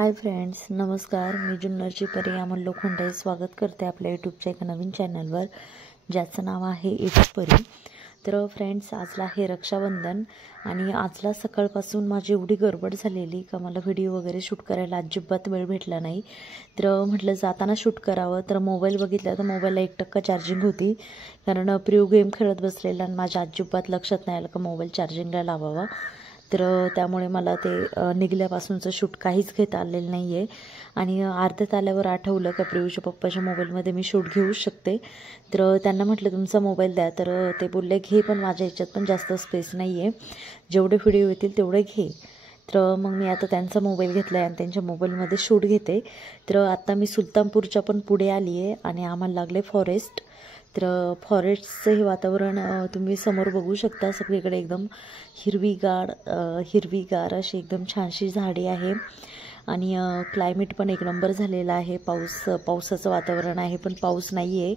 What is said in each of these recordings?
Hi friends, नमस्कार. मी जुन्नरची परी अमोल लोखंडे स्वागत करते आपल्या यूट्यूबच्या एका नवीन चॅनलवर, ज्याचं नाव आहे यूट्यूब परी. तर फ्रेंड्स, आजला आहे रक्षाबंधन आणि आजला सकाळपासून माझी एवढी गडबड झालेली का मला व्हिडिओ वगैरे शूट करायला अजिबात वेळ भेटला नाही. तर म्हटलं जाताना शूट करावं. तर मोबाईल बघितला तर मोबाईलला 1% चार्जिंग होती, कारण प्रिव्ह्यू गेम खेळत बसलेला आणि माझ्या अजिबात लक्षात नाही आलं का मोबाईल चार्जिंगला लावावा. तर त्यामुळे मला ते निघल्यापासूनचं शूट काहीच घेता आलेलं नाही आहे. आणि अर्ध्यात आल्यावर आठवलं का प्रिव्ह्यूच्या पप्पाच्या मोबाईलमध्ये मी शूट घेऊ शकते. तर त्यांना म्हटलं तुमचा मोबाईल द्या. तर ते बोलले घे, पण माझ्या ह्याच्यात पण जास्त स्पेस नाही आहे, जेवढे व्हिडिओ येतील तेवढे घे. तर मग मी आता त्यांचा मोबाईल घेतला आहे आणि त्यांच्या मोबाईलमध्ये शूट घेते. तर आत्ता मी सुलतानपूरच्या पण पुढे आली आहे आणि आम्हाला लागले फॉरेस्ट. तर फॉरेस्टचं हे वातावरण तुम्ही समोर बघू शकता. सगळीकडे एकदम हिरवीगार अशी एकदम छानशी झाडे आहे आणि क्लायमेट पण एक नंबर झालेला आहे. पावसाचं वातावरण आहे पण पाऊस नाही आहे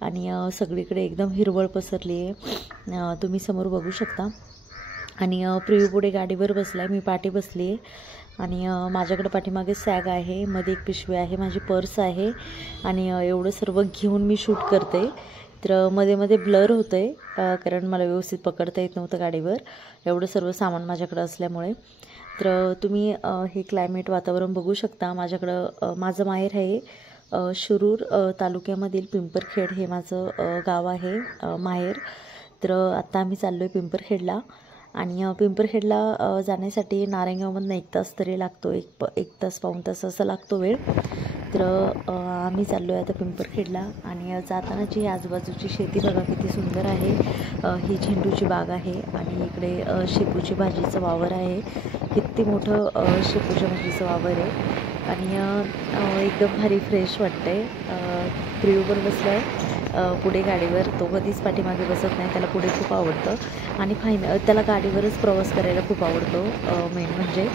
आणि सगळीकडे एकदम हिरवळ पसरली आहे, तुम्ही समोर बघू शकता. आणि प्रिव्ह्यू पुढे गाडीवर बसला आहे, मी पाठी बसली आहे आणि माझ्याकडे पाठीमागे सॅग आहे, मध्ये एक पिशवी आहे, माझी पर्स आहे आणि एवढं सर्व घेऊन मी शूट करते. तर मध्ये मध्ये ब्लर होतं आहे, कारण मला व्यवस्थित पकडता येत नव्हतं गाडीवर, एवढं सर्व सामान माझ्याकडं असल्यामुळे. तर तुम्ही हे क्लायमेट वातावरण बघू शकता. माझं माहेर आहे शिरूर तालुक्यामधील पिंपरखेड, हे माझं गाव आहे माहेर. तर आत्ता आम्ही चाललो आहे पिंपरखेडला आणि पिंपरखेडला जाण्यासाठी नारायणगावमधून 1 तास तरी लागतो, एक तास पाऊण तास असं लागतो वेळ. तर आम्ही चाललो आहे आता पिंपरखेडला आणि जातानाची आजूबाजूची शेती बघा किती सुंदर आहे. ही झेंडूची बाग आहे आणि इकडे शेपूची भाजीचं वावर आहे, किती मोठं शेपूच्या भाजीचं वावर आहे आणि एकदम भारी फ्रेश वाटतंय. प्रिव्ह्यूवर बसला आहे पुढे गाडीवर, तो कधीच पाठीमागे बसत नाही, त्याला पुढे खूप आवडतं आणि त्याला गाडीवरच प्रवास करायला खूप आवडतो मेन म्हणजे.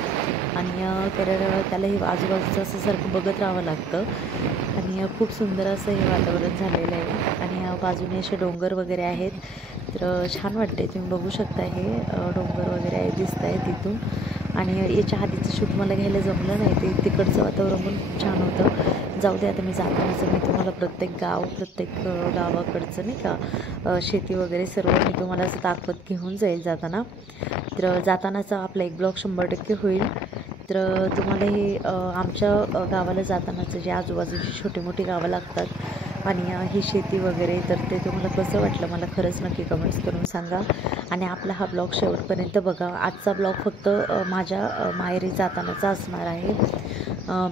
आणि कारण त्याला हे आजूबाजूचं असं सारखं बघत राहावं लागतं आणि खूप सुंदर असं हे वातावरण झालेलं आहे आणि बाजूने असे डोंगर वगैरे आहेत. तर छान वाटते, तुम्ही बघू शकता हे डोंगर वगैरे आहे दिसत आहे तिथून. आणि याच्या आधीचं शूट मला घ्यायला जमलं नाही, ते तिकडचं वातावरण पण खूप छान होतं. जाऊ दे, आता मी जातानाचं मी तुम्हाला प्रत्येक गावाकडचं नाही का शेती वगैरे सर्व मी तुम्हाला असं दाखवत घेऊन जाईल जाताना. तर जातानाचा आपला एक ब्लॉग 100% होईल. तर तुम्हाला हे आमच्या गावाला जातानाचं जे आजूबाजूची छोटी मोठी गावं लागतात आणि ही शेती वगैरे, तर ते तुम्हाला कसं वाटलं मला खरंच नक्की कमेंट्स करून सांगा आणि आपला हा ब्लॉग शेवटपर्यंत बघा. आजचा ब्लॉग फक्त माझ्या माहेरी जातानाचा असणार आहे,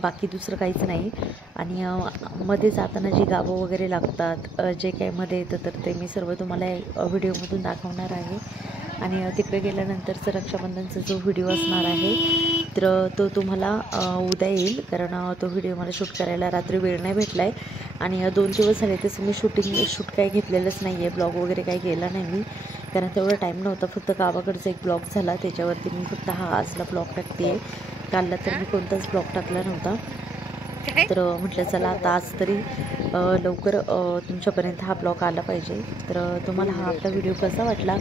बाकी दुसरं काहीच नाही. आणि मध्ये जाताना जी गावं वगैरे लागतात, जे काही मध्ये येतं, तर ते मी सर्व तुम्हाला व्हिडिओमधून दाखवणार आहे. आणि तिकडे गेल्यानंतरचं रक्षाबंधनचा जो व्हिडिओ असणार आहे तर तो तुम्हाला उद्या येईल, कारण तो व्हिडिओ मला शूट करायला रात्री वेळ नाही भेटला आहे आणि 2 दिवस झाले तसं मी शूट काही घेतलेलंच नाही आहे, ब्लॉग वगैरे काही केला नाही मी, कारण तेवढा टाईम नव्हता. फक्त गावाकडचा एक ब्लॉग झाला, त्याच्यावरती मी फक्त आजला ब्लॉग टाकते आहे. कालला तर मी कोणताच ब्लॉग टाकला नव्हता. तर म्हटलं चला आता आज तरी लवकर तुमच्यापर्यंत हा ब्लॉग आला पाहिजे. तर तुम्हाला हा आपला व्हिडिओ कसा वाटला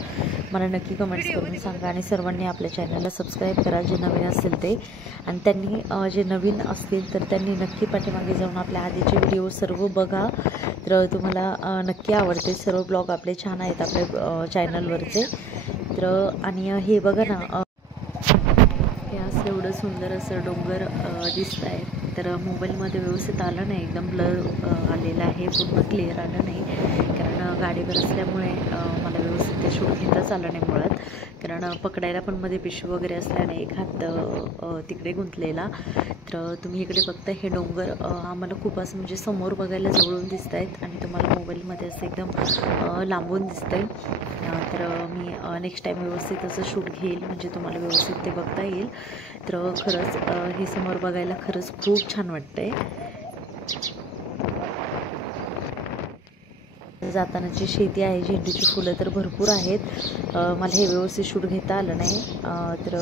मला नक्की कमेंट्स करून सांगा आणि सर्वांनी आपल्या चॅनलला सबस्क्राईब करा जे नवीन असतील ते, आणि त्यांनी जे नवीन असतील तर त्यांनी नक्की पाठीमागे जाऊन आपल्या आधीचे व्हिडिओ सर्व बघा. तर तुम्हाला नक्की आवडते, सर्व ब्लॉग आपले छान आहेत आपल्या चॅनलवरचे. तर आणि हे बघा ना, हे असं एवढं सुंदर असं डोंगर दिसत आहे. तर मोबाईलमध्ये व्यवस्थित आलं नाही, एकदम ब्लर आलेलं आहे, पूर्ण क्लिअर आलं नाही, कारण गाडीवर असल्यामुळे मला व्यवस्थित ते शूट घेताच आलं नाही मुळात, कारण पकडायला पण मध्ये पिशवी वगैरे असल्याने एक हात तिकडे गुंतलेला. तर तुम्ही इकडे बघता हे डोंगर आम्हाला खूप असं म्हणजे समोर बघायला जवळून दिसत आहेत आणि तुम्हाला मोबाईलमध्ये असं एकदम लांबून दिसतं आहे. तर मी नेक्स्ट टाईम व्यवस्थित असं शूट घेईल म्हणजे तुम्हाला व्यवस्थित ते बघता येईल. तर खरंच हे समोर बघायला खरंच खूप छान वाटतंय. जातानाची शेती आहे, झेंडूची फुलं तर भरपूर आहेत. मला हे व्यवस्थित शूट घेता आलं नाही. तर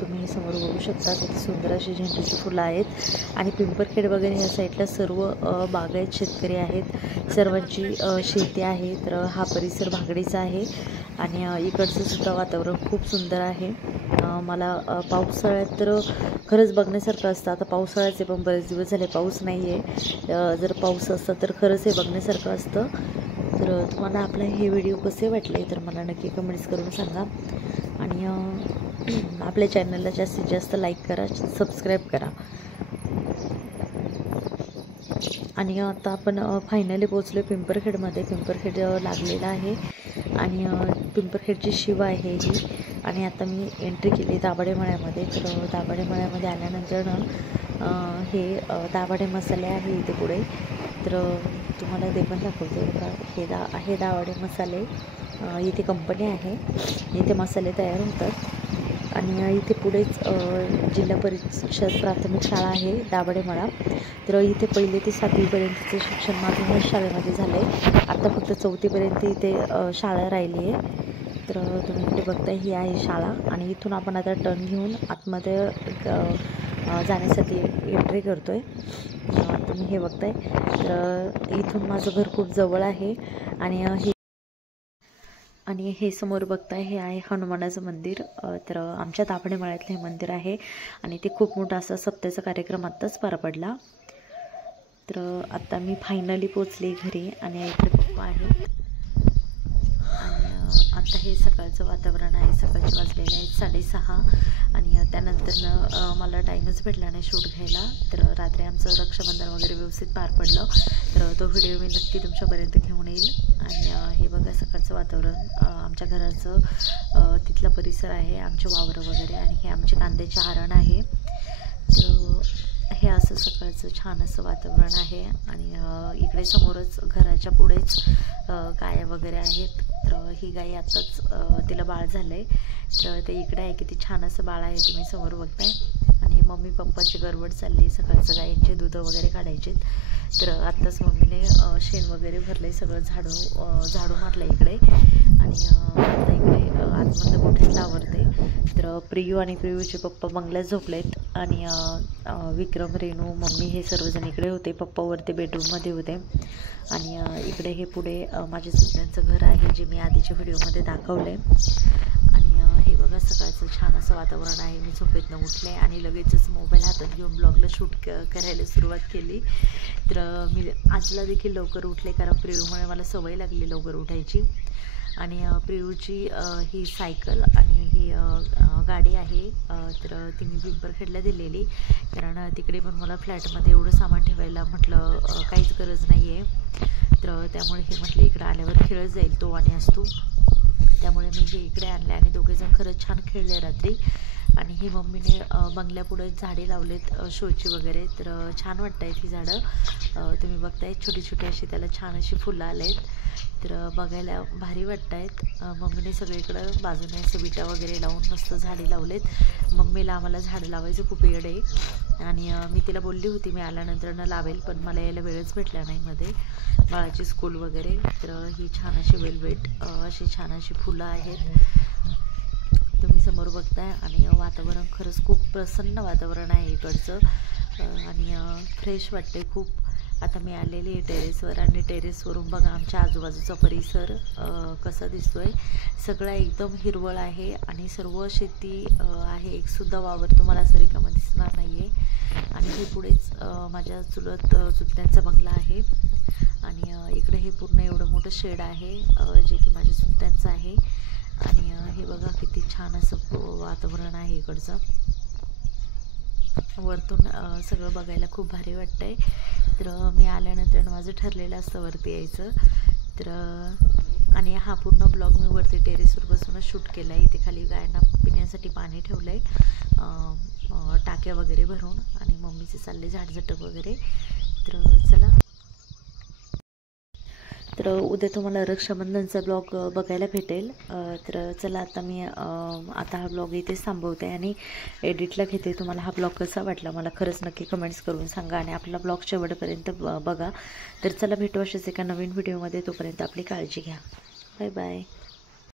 तुम्ही समोर बघू शकता किती सुंदर अशी झेंडूची फुलं आहेत आणि पिंपरखेड वगैरे ह्या साईडला सर्व बागायत शेतकरी आहेत, सर्वांची शेती आहे. तर हा परिसर भागडीचा आहे आणि इकडचं सुद्धा वातावरण खूप सुंदर आहे. मला पावसाळ्यात तर खरंच बघण्यासारखं असतं. आता पावसाळ्यात आहे पण बरेच दिवस झाले पाऊस नाही आहे. जर पाऊस असता तर खरंच हे बघण्यासारखं असतं. तर तुम्हाला आपले हे व्हिडिओ कसे वाटले तर मला नक्की कमेंट्स करून सांगा. आणि आपल्या चॅनलला जास्तीत जास्त लाईक करा, सबस्क्राईब करा. आणि आता आपण फायनली पोचलो पिंपरखेडमध्ये. पिंपरखेड लागलेला आहे आणि पिंपरखेडची शिवा आहे ही. आणि आता मी एंट्री केली दाभाडे मळ्यामध्ये. तर दाभाडे मळ्यामध्ये आल्यानंतर हे दाभाडे मसाले आहे इथे पुढे. तर तुम्हाला ते पण दाखवते बघा. हे दाभाडे मसाले, इथे कंपनी आहे, इथे मसाले तयार होतात. आणि इथे पुढेच जिल्हा परिषद प्राथमिक शाळा आहे दाभाडे मळा. तर इथे 1ली ते 7वीपर्यंतचं शिक्षण माझं ह्या शाळेमध्ये झालं आहे. आता फक्त 4थीपर्यंत इथे शाळा राहिली आहे. तर तुम्ही इकडे बघताय ही आहे शाळा. आणि इथून आपण आता टर्न घेऊन आतमध्ये जाण्यासाठी एंट्री करतो आहे. तुम्ही हे बघताय. तर इथून माझं घर खूप जवळ आहे. आणि हे समोर बघताय हे आहे हनुमानाचं मंदिर. तर आमच्या दाभाडे मळ्यातलं हे मंदिर आहे आणि ते खूप मोठा असा सप्त्याचा कार्यक्रम आत्ताच पार पडला. तर आता मी फायनली पोचले घरी आणि इकडे पप्पा आहे. आणि आता हे सकाळचं वातावरण आहे. सकाळचे वाजलेले आहेत 6:30 आणि त्यानंतर मला टाईमच भेटला नाही शूट घ्यायला. तर रात्री आमचं रक्षाबंधन वगैरे व्यवस्थित पार पडलं. तर तो व्हिडिओ मी नक्की तुमच्यापर्यंत घेऊन येईल. आणि हे बघा सकाळचं वातावरण, आमच्या घराचं तिथला परिसर आहे, आमचे वावरं वगैरे. आणि हे आमचे कांद्याचे हारण आहे. तर हे असं सकाळचं छान असं वातावरण आहे. आणि इकडे समोरच घराच्या पुढेच गाया वगैरे आहेत. तर ही गाय आत्ताच तिला बाळ झालं आहे. तर ते इकडे आहे, किती छान असं बाळ आहे तुम्ही समोर बघताय. आणि मम्मी पप्पाची गडबड चालली सकाळचं गायींचे दूध वगैरे काढायचे. तर आत्ताच मम्मीने शेण वगैरे भरलं आहे, सगळं झाडू मारलं इकडे. आणि आता इकडे आतमधलं मोठेच आवरते. तर प्रियू आणि प्रियूचे पप्पा बंगल्यात झोपलेत. आणि विक्रम, रेणू, मम्मी हे सर्वजण इकडे होते. पप्पा वरती बेडरूममध्ये होते. आणि इकडे हे पुढे माझ्या सुनांचं घर आहे, जे मी आधीच्या व्हिडिओमध्ये दाखवले. आणि हे बघा सकाळचं छान असं वातावरण आहे. मी झोपेतनं उठले आणि लगेचच मोबाईल हातात घेऊन ब्लॉगला शूट करायला सुरुवात केली. तर मी आजला देखील लवकर उठले, कारण प्रियूमुळे मला सवय लागली लवकर उठायची. आणि प्रियूची ही सायकल आणि ही गाडी आहे. तर ती मी पिंपरखेडला दिलेली, कारण तिकडे पण मला फ्लॅटमध्ये एवढं सामान ठेवायला म्हटलं काहीच गरज नाही आहे. तर त्यामुळे हे म्हटलं इकडं आल्यावर खेळत जाईल तो आणि असतो. त्यामुळे मी हे इकडे आणले आणि दोघेजण खरंच छान खेळले रात्री. आणि ही मम्मीने बंगल्यापुढे झाडे लावलेत शोची वगैरे. तर छान वाटत आहेत ही झाडं. तुम्ही बघताय छोटी छोटी अशी त्याला छान अशी फुलं आलेत. तर बघायला भारी वाटत आहेत. मम्मीने सगळीकडं बाजूने असं विटा वगैरे लावून मस्त झाडे लावलेत. मम्मीला आम्हाला झाडं लावायचं खूप वेळ आहे. आणि मी तिला बोलली होती मी आल्यानंतर लावेल, पण मला यायला वेळच भेटला नाही मध्ये, बाळाची स्कूल वगैरे. तर ही छान अशी वेलवेट अशी छान अशी फुलं आहेत तुम्ही समोर बघताय. आणि वातावरण खरंच खूप प्रसन्न वातावरण आहे इकडचं. आणि फ्रेश वाटते खूप. आता मी आलेली आहे टेरेसवर आणि टेरेसवरून बघा आमच्या आजूबाजूचा परिसर कसा दिसतोय. सगळा एकदम हिरवळ आहे आणि सर्व शेती आहे. एकसुद्धा वावर तुम्हाला असं रिकामा दिसणार नाही आहे. आणि हे पुढेच माझ्या चुलत्यांचा बंगला आहे. आणि इकडे हे पूर्ण एवढं मोठं शेड आहे जे की माझ्या चुलत्यांचं आहे. आणि हे बघा किती छान असं वातावरण आहे इकडचं. वरतून सगळं बघायला खूप भारी वाटतंय. तर मी आल्यानंतर माझं ठरलेलं असतं वरती यायचं. तर आणि हा पूर्ण ब्लॉग मी वरती टेरेसवर बसूनच शूट केला आहे. इथे खाली गायांना पिण्यासाठी पाणी ठेवलं आहे, टाक्या वगैरे भरून. आणि मम्मीचे चालले झाडझटक वगैरे. तर चला, तर उद्या तुम्हाला रक्षाबंधनचा ब्लॉग बघायला भेटेल. तर चला आता मी आता हा ब्लॉग इथेच थांबवते आणि एडिटला घेते. तुम्हाला हा ब्लॉग कसा वाटला मला खरंच नक्की कमेंट्स करून सांगा. आणि आपला ब्लॉग शेवटपर्यंत बघा. तर चला भेटू अशाच एका नवीन व्हिडिओमध्ये. तोपर्यंत आपली काळजी घ्या. Bye bye.